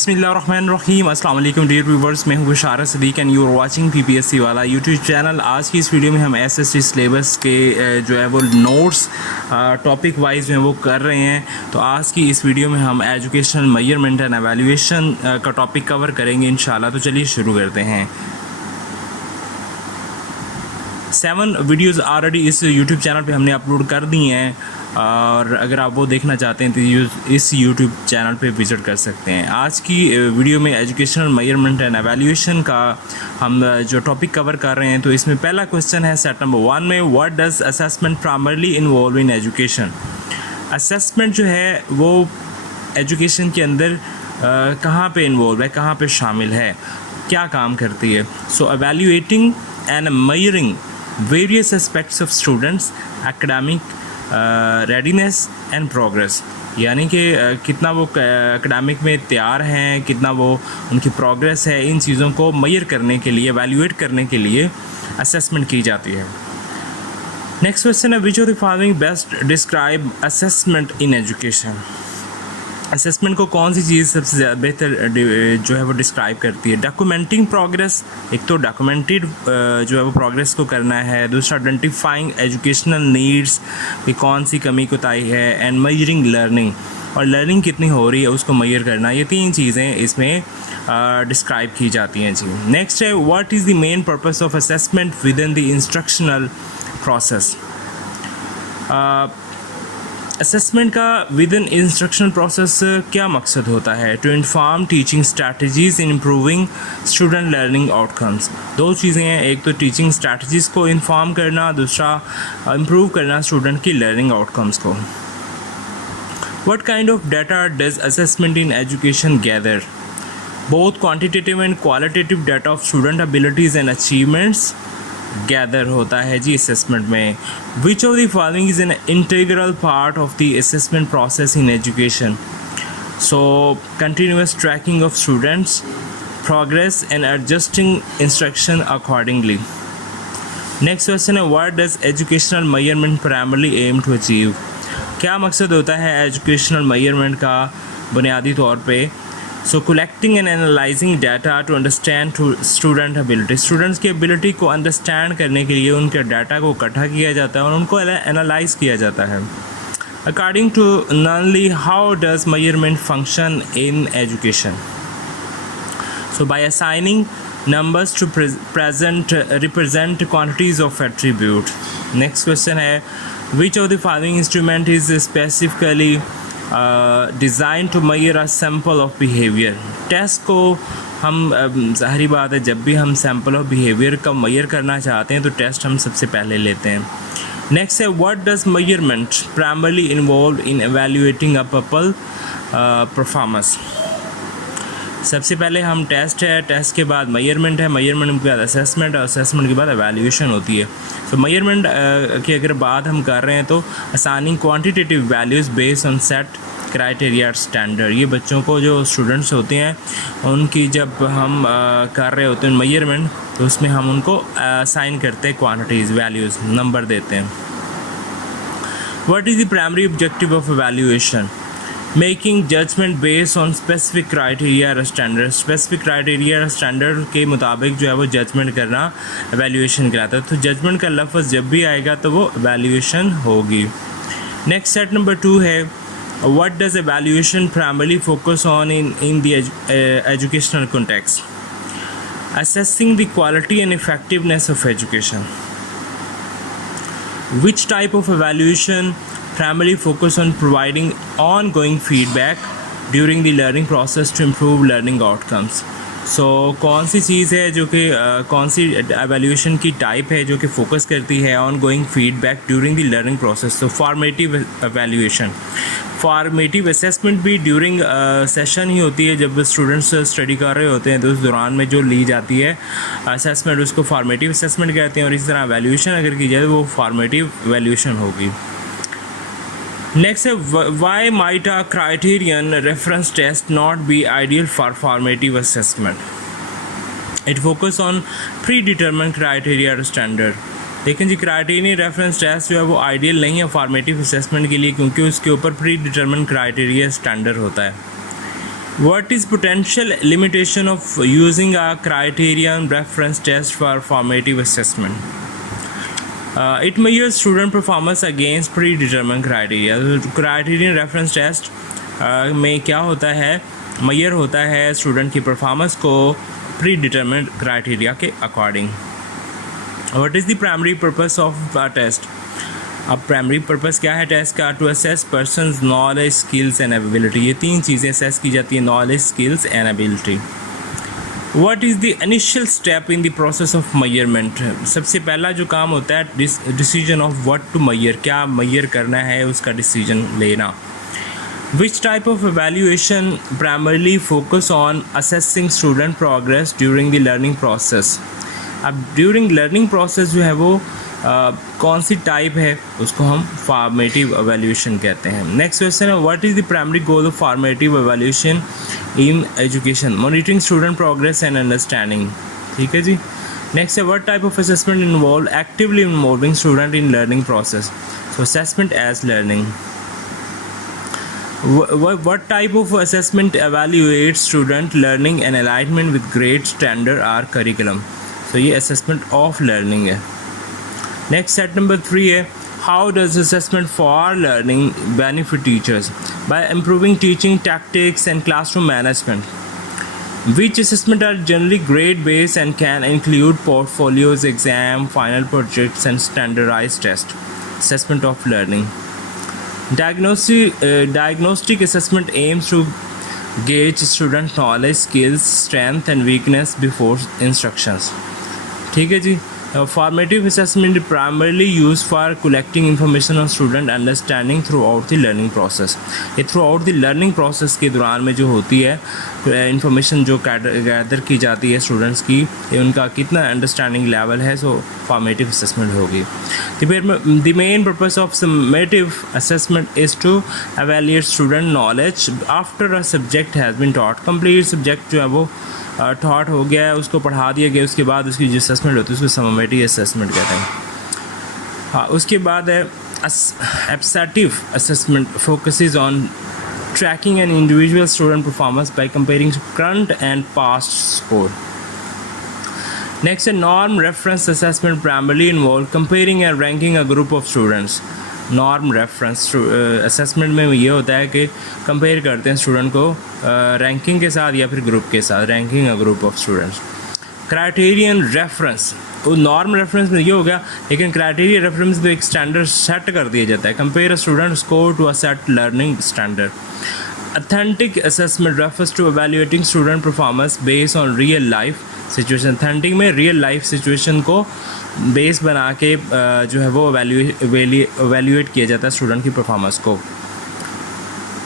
बिस्मिल्लाहिर्रहमानिर्रहीम अस्सलाम वालेकुम डियर व्यूवर्स, मैं हूं Bushra Sadiq and you are watching PPSC वाला यूट्यूब चैनल। आज की इस वीडियो में हम एसएससी सिलेबस के जो है वो नोट्स टॉपिक वाइज में वो कर रहे हैं। तो आज की इस वीडियो में हम एजुकेशनल मेजरमेंट एंड एवेल्यूएशन का टॉपिक कवर करेंगे इंशाल्लाह। तो चलिए शुरू करते हैं। 7 वीडियोज़ ऑलरेडी इस यूट्यूब चैनल पे हमने अपलोड कर दी हैं, और अगर आप वो देखना चाहते हैं तो इस यूट्यूब चैनल पे विज़िट कर सकते हैं। आज की वीडियो में एजुकेशनल मेजरमेंट एंड एवेल्यूएशन का हम जो टॉपिक कवर कर रहे हैं, तो इसमें पहला क्वेश्चन है सेट नंबर 1 में, what does assessment primarily involve in education. Assessment जो है वो एजुकेशन के अंदर कहाँ पे इन्वॉल्व है, कहाँ पे शामिल है, क्या काम करती है। So evaluating and measuring various aspects of students academic readiness and progress, यानी कि कितना वो एकेडमिक में तैयार हैं, कितना वो उनकी प्रोग्रेस है, इन चीज़ों को मेजर करने के लिए, एवेल्यूएट करने के लिए असेसमेंट की जाती है। नेक्स्ट क्वेश्चन है, विच of the following best describe assessment in education. Assessment को कौन सी चीज़ सबसे ज़्यादा बेहतर जो है वो डिस्क्राइब करती है। डॉक्यूमेंटिंग प्रोग्रेस, एक तो डॉक्यूमेंटेड जो है वो प्रोग्रेस को करना है। दूसरा आइडेंटिफाइंग एजुकेशनल नीड्स कि कौन सी कमी कोताही है, एंड मेजरिंग लर्निंग, और लर्निंग कितनी हो रही है उसको मेजर करना। ये 3 चीज़ें इसमें डिस्क्राइब की जाती हैं जी। नेक्स्ट है, what is the main purpose of assessment within the instructional process. Assessment का विद इन इंस्ट्रक्शनल प्रोसेस क्या मकसद होता है। To inform teaching strategies in improving student learning outcomes. 2 चीज़ें हैं, एक तो टीचिंग स्ट्रैटेजीज़ को इन्फॉर्म करना, दूसरा इम्प्रूव करना स्टूडेंट की लर्निंग आउटकम्स को। What kind of data does assessment in education gather. Both quantitative and qualitative data of student abilities and achievements gather होता है जी असेसमेंट में। Which of the following is an integral part of the assessment process in education. So continuous tracking of students progress and adjusting instruction accordingly. Next question है, what does educational measurement primarily aim to achieve. क्या मकसद होता है educational measurement का बुनियादी तौर पे। So collecting and analysing data to understand to student ability. Students की एबिलिटी को अंडरस्टैंड करने के लिए उनके डाटा को इकट्ठा किया जाता है और उनको एनालाइज किया जाता है। According to Nunnally, how does measurement function in education. So by assigning numbers to represent quantities of attribute. Next question है, which of the following instrument is specifically designed to measure a sample of behavior. Test को हम ज़ाहिरी बात है, जब भी हम sample of behaviour का मेजर करना चाहते हैं तो टेस्ट हम सबसे पहले लेते हैं। नेक्स्ट है, what does measurement primarily involve in evaluating a people performance. सबसे पहले हम टेस्ट है, टेस्ट के बाद मेजरमेंट है, मेजरमेंट के बाद असेसमेंट, और असेसमेंट के बाद एवेल्यूएशन होती है। तो मेजरमेंट की अगर बात हम कर रहे हैं तो assigning quantitative values based on set criteria standard. ये बच्चों को, जो स्टूडेंट्स होते हैं, उनकी जब हम कर रहे होते हैं मेजरमेंट, तो उसमें हम उनको असाइन करते हैं क्वान्टिटीज़, वैल्यूज़, नंबर देते हैं। What is the primary objective of evaluation. Making judgment based on specific criteria और स्टैंडर्ड। स्पेसिफिक क्राइटेरिया और स्टैंडर्ड के मुताबिक जो है वो जजमेंट करना एवेल्यूएशन कहलाता है। तो जजमेंट का लफ्ज़ जब भी आएगा तो वो एवेल्यूएशन होगी। नेक्स्ट सेट नंबर 2 है, what does evaluation primarily focus on in the educational context. Assessing the quality and effectiveness of education. Which type of evaluation primarily focus on providing ongoing feedback during the learning process to improve learning outcomes. So कौन सी चीज़ है जो कि कौन सी evaluation की type है जो कि focus करती है ongoing feedback during the learning process. So formative evaluation, formative assessment भी ड्यूरिंग सेशन ही होती है, जब स्टूडेंट्स स्टडी कर रहे होते हैं तो उस दौरान में जो ली जाती है असेसमेंट, उसको फॉर्मेटिव असेसमेंट कहते हैं। और इस तरह एवेल्यूएशन अगर की जाए तो वो फॉर्मेटिव एवेल्यूएशन होगी। नेक्स्ट है, why might a criterion reference test not be ideal for formative assessment. It focus on predetermined criteria और स्टैंडर्ड। लेकिन जी क्राइटेरियन रेफरेंस टेस्ट जो है वो आइडियल नहीं है फॉर्मेटिव असेसमेंट के लिए, क्योंकि उसके ऊपर प्री डिटर्मिन्ड क्राइटेरिया स्टैंडर्ड होता है। What is potential limitation of using a criterion reference test for formative assessment? It measures student performance against predetermined criteria. Criterion reference test में क्या होता है, मेजर होता है स्टूडेंट की परफॉर्मेंस को प्री-डिटरमिन्ड क्राइटेरिया के according. What is the primary purpose of a test? अब प्राइमरी पर्पस क्या है टेस्ट का? To assess person's knowledge, skills and ability. ये तीन चीज़ें असेस की जाती हैं, knowledge, skills and ability. What is the initial step in the process of measurement? सबसे पहला जो काम होता है decision of what to measure, क्या measure करना है उसका डिसीजन लेना. Which type of evaluation primarily focus on assessing student progress during the learning process? अब during learning process जो है वो कौन सी टाइप है उसको हम फॉर्मेटिव एवेल्यूएशन कहते हैं. नेक्स्ट क्वेश्चन है what is the primary goal of formative evaluation in education? Monitoring student progress and understanding. ठीक है जी. नेक्स्ट है what type of assessment involve actively involving student in learning process? So assessment as learning. What type of assessment evaluates student learning and alignment with grade, standard or curriculum? So ये assessment of learning है. Next set number 3 है how does assessment for learning benefit teachers? By improving teaching tactics and classroom management. Which assessment are generally grade based and can include portfolios, exam, final projects and standardized tests? Assessment of learning. Diagnostic assessment aims to gauge student knowledge, skills, strength and weakness before instructions. ठीक है जी. Formative assessment is primarily used for collecting information on student understanding throughout the learning process. ये throughout the learning process के दौरान में जो होती है information जो गैदर की जाती है स्टूडेंट्स की, उनका कितना अंडरस्टैंडिंग लेवल है, सो फॉर्मेटिव असेसमेंट होगी. The main purpose of summative assessment is to evaluate student knowledge after a subject has been taught. Complete subject जो है वो थॉट हो गया है, उसको पढ़ा दिया गया, उसके बाद उसकी जो असेसमेंट होती है उसको सममेटिव असेसमेंट कहते हैं. हाँ, उसके बाद है ipsative assessment focuses on tracking an individual student performance by comparing current and past score. Next है norm reference assessment primarily involve comparing and ranking a group of students. Norm reference assessment में ये होता है कि compare करते हैं student को ranking के साथ या फिर ग्रुप के साथ, ranking a group of students. Criterion reference, वो नॉर्म रेफरेंस में ये हो गया, लेकिन क्राइटेरियन रेफरेंस में एक स्टैंडर्ड सेट कर दिया जाता है. Compare a student score to a set learning standard. Authentic assessment refers to evaluating student performance based on real life situation. Authentic में real life situation को बेस बना के जो है वो evaluate किया जाता है स्टूडेंट की परफॉर्मेंस को.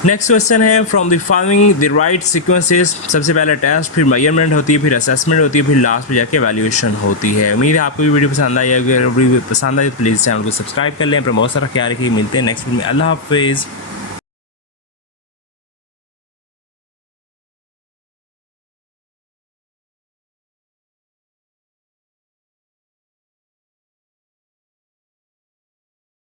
नेक्स्ट क्वेश्चन है from the following the right sequences. सबसे पहले टेस्ट, फिर मेजरमेंट होती है, फिर असेसमेंट होती है, फिर लास्ट में जाके एवेल्यूएशन होती है. उम्मीद है आपको भी वीडियो पसंद आई. अगर वीडियो पसंद आई तो प्लीज़ चैनल को सब्सक्राइब कर लें. अपना बहुत सारा ख्याल रखिए. मिलते हैं नेक्स्ट वीडियो में. अल्लाह हाफिज़.